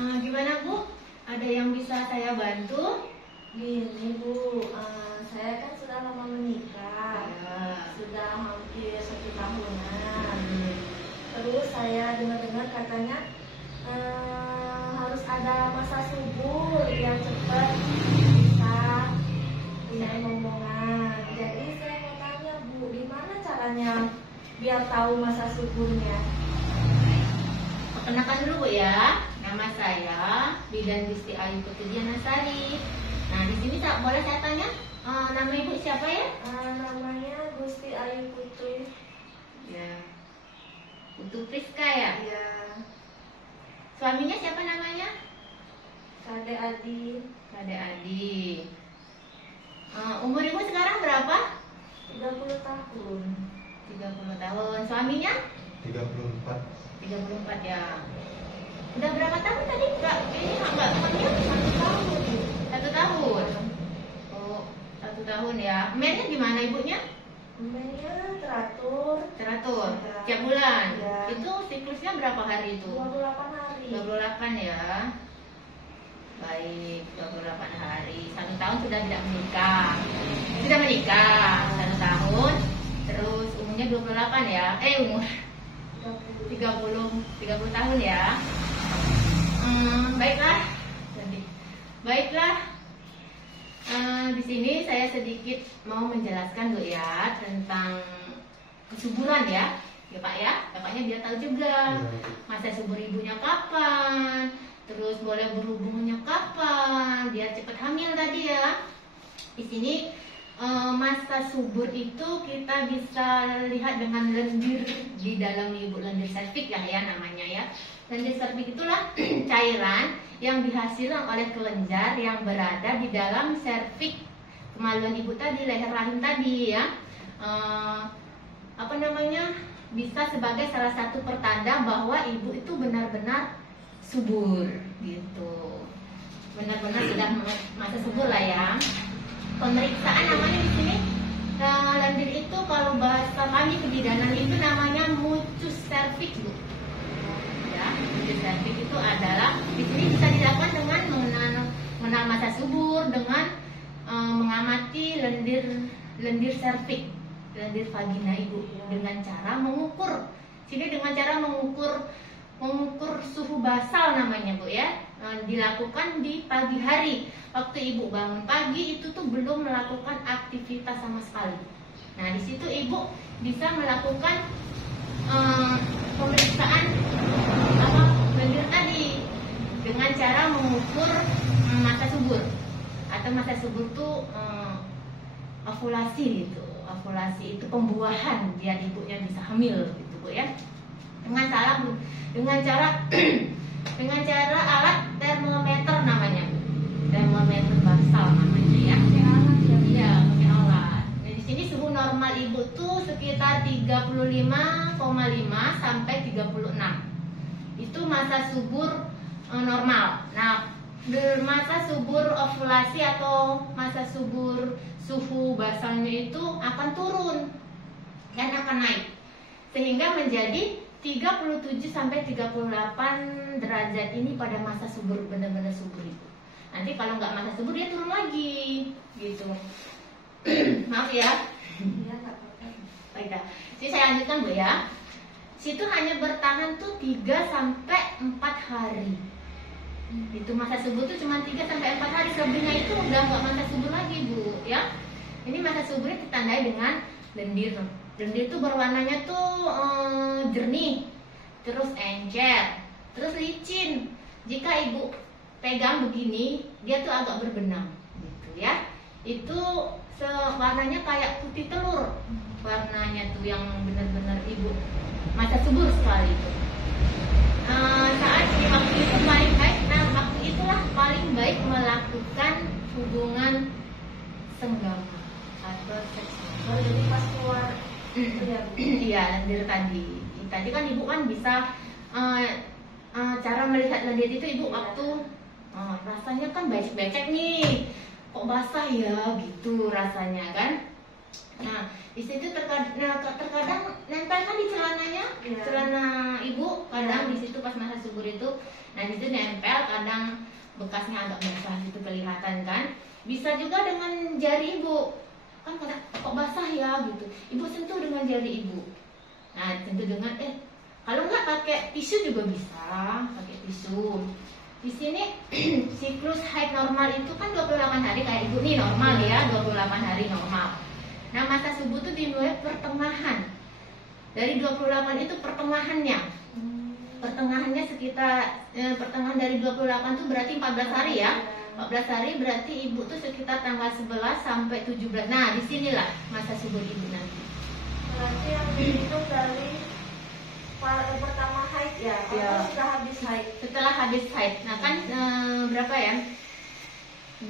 Gimana Bu? Ada yang bisa saya bantu? Gini Bu, saya kan sudah lama menikah, sudah hampir 1 tahunan. Terus saya dengar-dengar katanya harus ada masa subur yang cepat bisa punya momongan. Jadi saya mau tanya Bu, gimana caranya biar tahu masa suburnya? Perkenalkan dulu Bu ya. Nama saya Bidan Gusti Ayu Putudianasari. Nah, di sini boleh saya tanya, nama Ibu siapa ya? Namanya Gusti Ayu Putu. Ya. Putu Priska ya? Ya, Suaminya siapa namanya? Kade Adi. Kade Adi. Umur Ibu sekarang berapa? 30 tahun. 30 tahun. Suaminya? 34. 34 ya. Udah berapa tahun tadi? Ini enggak temannya? 1 tahun. 1 tahun. Oh, 1 tahun ya. Mainnya gimana ibunya? Mainnya teratur. Teratur. Ya. Tiap bulan. Ya. Itu siklusnya berapa hari itu? 28 hari. 28 ya. Baik, 28 hari. 1 tahun sudah tidak menikah. Sudah menikah 1 tahun. Terus umurnya 28 ya. Umur 30 tahun ya. Baiklah. Baiklah. Di sini saya sedikit mau menjelaskan Bu ya tentang kesuburan ya. Ya Pak ya. Bapaknya biar tahu juga masa subur ibunya kapan. Terus boleh berhubungnya kapan, biar cepat hamil tadi ya. Di sini masa subur itu kita bisa lihat dengan lendir di dalam ibu, lendir serviks ya namanya ya. Lendir serviks itulah cairan yang dihasilkan oleh kelenjar yang berada di dalam serviks kemaluan ibu tadi, leher rahim tadi ya. Bisa sebagai salah satu pertanda bahwa ibu itu benar-benar subur gitu. Benar-benar sudah masa subur lah ya. Pemeriksaan namanya di sini lendir itu kalau bahasa kami kebidanan itu namanya mucus cervix Bu. Ya, mucus cervix itu adalah di sini bisa dilakukan dengan mengenal masa subur dengan mengamati lendir cervix, lendir vagina ibu dengan cara mengukur. Sini dengan cara mengukur suhu basal namanya Bu ya. Dilakukan di pagi hari. Waktu ibu bangun pagi itu tuh belum melakukan aktivitas sama sekali. Nah, di situ ibu bisa melakukan pemeriksaan lendir tadi dengan cara mengukur masa subur. Atau masa subur tuh ovulasi gitu. Ovulasi itu pembuahan biar ibunya bisa hamil gitu Bu ya. Dengan cara alat termometer namanya, termometer basal namanya ya. Iya, pakai alat. Nah, di sini suhu normal ibu tuh sekitar 35,5 sampai 36. Itu masa subur normal. Nah, masa subur ovulasi atau masa subur suhu basalnya itu akan turun dan akan naik sehingga menjadi 37 sampai 38 derajat ini pada masa subur, benar-benar subur itu. Nanti kalau nggak masa subur dia turun lagi gitu. Maaf ya. Iya, nggak apa-apa. Baiklah. Jadi saya lanjutkan Bu ya. Situ hanya bertahan tuh 3 sampai 4 hari. Itu masa subur tuh cuma 3 sampai 4 hari. Selebihnya itu udah nggak masa subur lagi Bu ya. Ini masa suburnya ditandai dengan lendir. Lendir itu berwarnanya tuh jernih, terus encer, terus licin. Jika ibu pegang begini, dia tuh agak berbenang, gitu ya. Itu warnanya kayak putih telur, warnanya tuh yang benar-benar ibu masa subur sekali itu. Saat di waktu itu paling baik, waktu itulah paling baik melakukan hubungan senggama atau seksual. Jadi pas keluar Iya, lendir tadi. Tadi kan ibu kan bisa cara melihat lendir itu ibu waktu rasanya kan becek-becek nih, kok basah ya gitu rasanya kan. Nah, di situ terkadang nempel kan di celananya, celana ibu, kadang di situ pas masa subur itu, nah di situ nempel, kadang bekasnya agak basah gitu kelihatan kan. Bisa juga dengan jari ibu, kan kadang kok basah ya gitu. Ibu sentuh dengan jari ibu. Nah, sentuh dengan kalau nggak pakai tisu juga bisa, pakai tisu. Di sini siklus haid normal itu kan 28 hari kayak ibu nih normal ya, 28 hari normal. Nah, masa subur itu dimulai pertengahan. Dari 28 itu pertengahannya. Pertengahannya sekitar pertengahan dari 28 itu berarti 14 hari ya. 14 hari berarti ibu tuh sekitar tanggal 11 sampai 17. Nah, disinilah masa subur ibu nanti. Berarti yang dihitung dari pertama haid ya, atau sudah habis haid? Setelah habis haid. Nah kan berapa ya?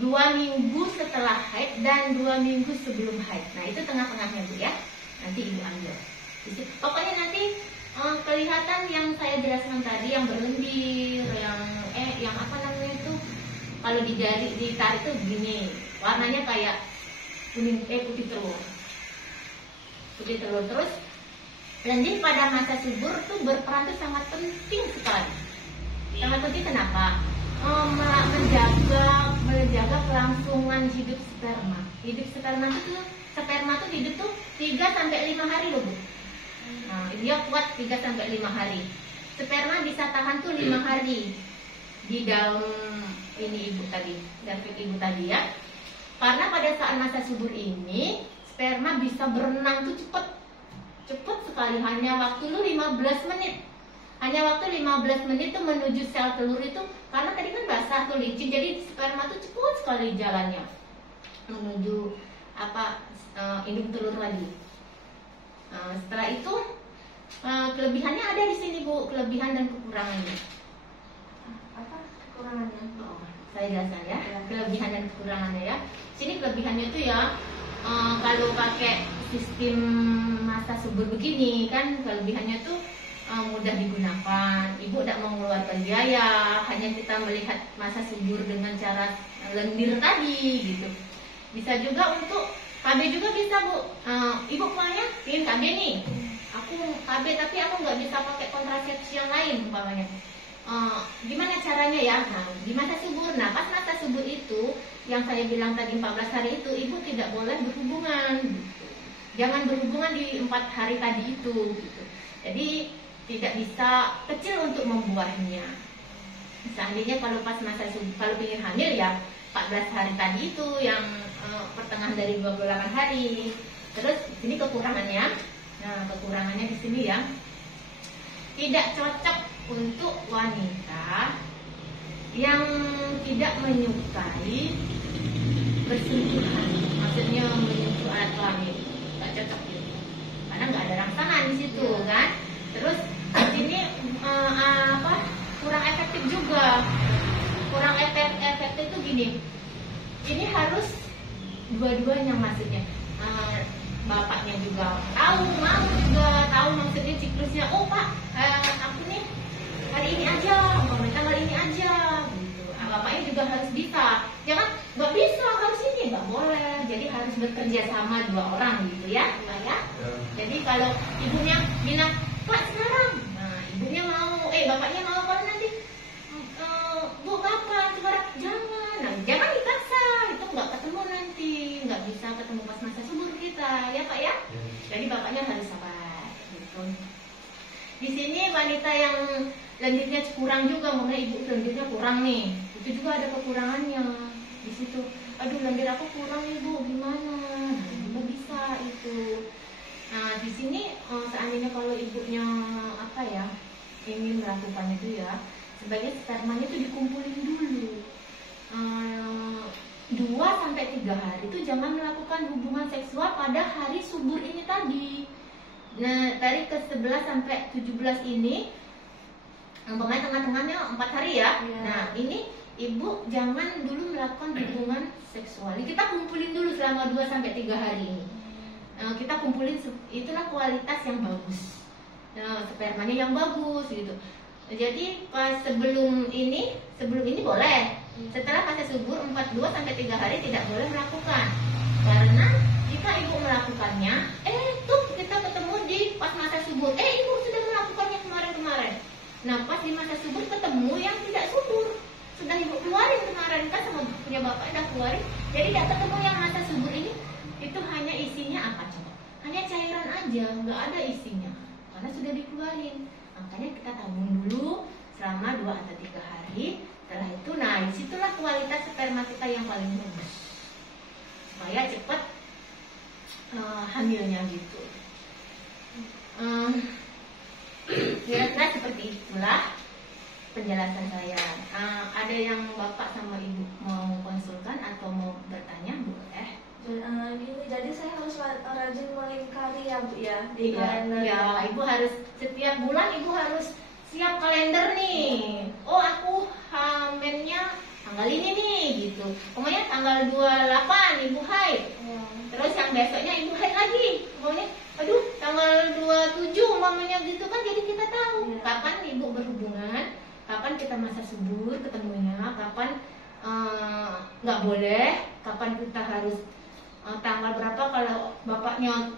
2 minggu setelah haid dan 2 minggu sebelum haid. Nah itu tengah-tengahnya Bu ya. Nanti ibu ambil. Pokoknya nanti kelihatan yang saya jelaskan tadi, yang berlendir, yang apa namanya itu, kalau di jari ditarik tuh begini, warnanya kayak putih telur. Putih telur. Terus lendir pada masa subur tuh berperan tuh sangat penting sekali. Sangat penting kenapa? Menjaga kelangsungan hidup sperma. Hidup sperma tuh hidup tuh 3 sampai 5 hari loh Bu. Nah, dia kuat 3 sampai 5 hari. Sperma bisa tahan tuh 5 hari di dalam ini ibu tadi, dapet ibu tadi ya. Karena pada saat masa subur ini sperma bisa berenang tuh cepet sekali, hanya waktu lu 15 menit. Hanya waktu 15 menit tuh menuju sel telur itu, karena tadi kan basah tuh licin, jadi sperma tuh cepet sekali jalannya menuju induk telur lagi. Setelah itu kelebihannya ada di sini Bu, kelebihan dan kekurangannya. Apa kekurangannya? Saya jelaskan ya, kelebihan dan kekurangannya ya. Sini kelebihannya itu ya, kalau pakai sistem masa subur begini kan, kelebihannya tuh mudah digunakan. Ibu tidak mengeluarkan biaya, hanya kita melihat masa subur dengan cara lendir tadi gitu. Bisa juga untuk KB juga bisa Bu. Ibu pokoknya ingin KB nih, aku KB tapi aku nggak bisa pakai kontrasepsi yang lain umpamanya. Gimana caranya ya? Nah, di masa subur. Nah, pas masa subur itu yang saya bilang tadi 14 hari itu ibu tidak boleh berhubungan gitu. Jangan berhubungan di 4 hari tadi itu gitu. Jadi tidak bisa kecil untuk membuahnya. Seandainya kalau pas masa subur, kalau ingin hamil ya 14 hari tadi itu yang pertengahan dari 28 hari. Terus ini kekurangannya. Nah, kekurangannya di sini ya, tidak cocok untuk wanita yang tidak menyukai bersentuhan, maksudnya menyentuh alat kelamin, nggak cocok gitu, karena nggak ada rangsangan di situ kan. Terus di sini kurang efektif juga, kurang efektif tuh gini, ini harus dua-duanya, maksudnya bapaknya juga tahu, mau juga tahu maksudnya siklusnya. Oh Pak, aku nih hari ini aja, tanggal ini aja gitu. Bapaknya juga harus bisa, jangan nggak bisa harus ini, nggak boleh. Jadi harus bekerja sama 2 orang gitu ya, Pak ya. Jadi kalau ibunya bilang Pak sekarang, nah ibunya mau, bapaknya mau, kalau nanti Bu kapan sekarang, jangan. Nah, jangan dipaksa, itu nggak ketemu nanti, nggak bisa ketemu pas masa subur kita ya Pak ya. Jadi bapaknya harus sabar gitu. Di sini wanita yang lendirnya kurang juga, makanya ibu lendirnya kurang nih, itu juga ada kekurangannya di situ. Aduh, lendir aku kurang ibu, gimana? Nah, juga bisa itu. Nah, di sini seandainya kalau ibunya ingin melakukan itu ya, sebaiknya spermanya itu dikumpulin dulu. 2 sampai 3 hari itu jangan melakukan hubungan seksual pada hari subur ini tadi. Nah, dari ke 11 sampai 17 ini, umpamanya tengah-tengahnya 4 hari ya. Nah, ini ibu jangan dulu melakukan hubungan seksual. Kita kumpulin dulu selama 2 sampai 3 hari ini. Kita kumpulin, itulah kualitas yang bagus. Spermanya yang bagus gitu. Jadi pas sebelum ini boleh. Setelah fase subur 42 sampai 3 hari tidak boleh melakukan. Karena jika ibu melakukannya, tuh kita ketemu di pas masa subur, ibu sudah melakukannya kemarin-kemarin. Nah pas di masa subur ketemu yang tidak subur, sudah ibu keluarin kemarin kan sama punya bapak udah keluarin, jadi tidak ketemu yang masa subur ini. Itu hanya isinya apa coba? Hanya cairan aja, nggak ada isinya karena sudah dikeluarin. Makanya kita tabung dulu selama 2 atau 3 hari. Setelah itu, nah disitulah kualitas sperma kita yang paling bagus supaya cepat hamilnya gitu. Kira-kira seperti itulah penjelasan saya. Ada yang bapak sama ibu mau konsultan atau mau bertanya, boleh. Jadi saya harus rajin melingkari ya Bu ya di Iya, kalender. ya, ibu harus setiap bulan ibu harus siap kalender nih. Oh aku hamilnya tanggal ini nih gitu. Pokoknya tanggal 28 ibu haid. Terus yang besoknya ibu haid lagi. Pokoknya aduh tanggal 27 mamanya gitu kan, jadi kita tahu kapan ibu berhubungan, kapan kita masa subur ketemunya, kapan nggak boleh, kapan kita harus tanggal berapa kalau bapaknya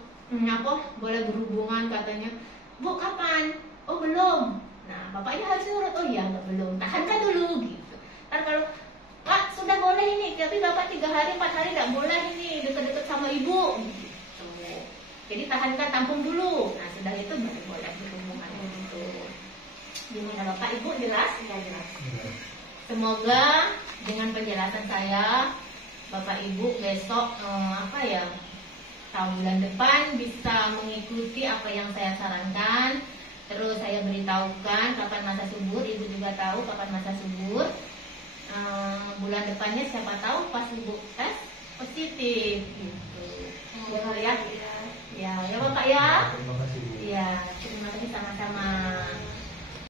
boleh berhubungan katanya, Bu kapan? Oh belum. Nah bapaknya harus nurut, oh iya nggak belum, tahankan dulu gitu. Ntar kalau Pak sudah boleh ini, tapi bapak 3 hari 4 hari nggak boleh ini deket-deket sama ibu gitu. Jadi tahankan, tampung dulu. Nah sudah itu baru boleh berhubungan gitu. Gimana bapak ibu, jelas? Ya jelas. Semoga dengan penjelasan saya bapak ibu besok tahun bulan depan bisa mengikuti apa yang saya sarankan. Terus saya beritahukan kapan masa subur, ibu juga tahu kapan masa subur. Bulan depannya siapa tahu pas ibu tes positif gitu. Ya bapak ya. Terima kasih. Ya terima kasih sama-sama.